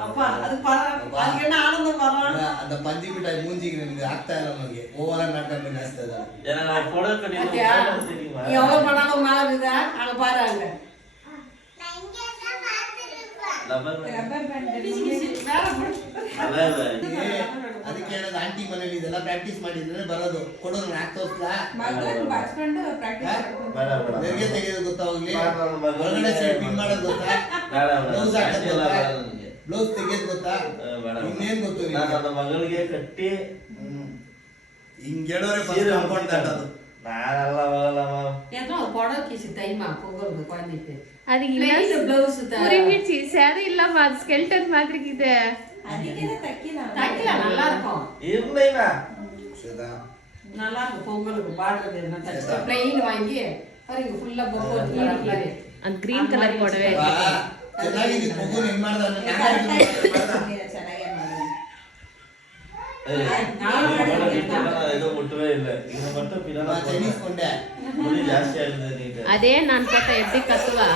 அப்பா அது அதுக்கு என்ன ஆனந்தம் வரும் அந்த பஞ்சு மிட்டாய் மூஞ்சிக்கு எனக்கு ಆಗ್ತಾ ಇಲ್ಲ ನನಗೆ ಓವರ ನಾಟಕ ನಡೆಸ್ತದ நான் போட பண்ணி தெரியுமா எவ்வளவு பண்ணாலும் மேல இருக்குதா அங்க பாரு அங்க ಅದಕ್ಕೆ ಹೇಳೋದು ಆಂಟಿ ಮನೇಲಿ ಇದೆಲ್ಲ ಪ್ರಾಕ್ಟೀಸ್ ಮಾಡಿದ್ರೆ ಬರೋದು ಕೊಡು ನಾನು ಹಾಕ್ತೋಸ್ಲಾ ನೆರಿಗೆ ತೆಗೆಯೋದು ಗೊತ್ತಾಗ್ಲಿ ಹೊರಗಡೆ ಸೈಡ್ ಪಿನ್ ಮಾಡೋದು ಗೊತ್ತಾ ಬ್ಲೌಸ್ ಹಾಕೋದು ಗೊತ್ತಾ ಬ್ಲೌಸ್ ತೆಗೆಯೋದು ಗೊತ್ತಾ ಇನ್ನೇನ್ ಗೊತ್ತು ನನ್ನ ಮಗಳಿಗೆ ಕಟ್ಟಿ ಹಿಂಗ್ ಹೇಳೋರೆ ಫಸ್ಟ್ ಕಾಂಪೌಂಡ್ ದಾಟೋದು நானல்ல வரலமா ஏதோ புடவைக்கு தைமா பொங்கலுக்கு குழந்தைக்கு அது பிளைன் ப்ளவுஸ் புரிஞ்சிச்சு சரி இல்லம்மா அது ஸ்கெல்டன் மாதிரி இது அதுக்கே தைக்கலாம் நல்லா இருக்கும் இருந்தேனா சதா நல்லா இருக்கும் பொங்கலுக்கு பார்டர் என்ன தைச்சு பிளைன் வாங்கி பாருங்க ஃபுல்லா பொங்கல் அந்த கிரீன் கலர் போடவே ಚೆನ್ನಾಗಿದೆ ಮಗು ಏನ್ ಮಾಡ್ದ ஏதோ ஒட்டவே இல்லை இது மட்டும் பின்னால ಚೈನೀಸ್ ಕೊಂಡೆ முடி ஜாஸ்தியா இருந்தது நீங்க அதே நான் போட்ட எப்படி கத்துவா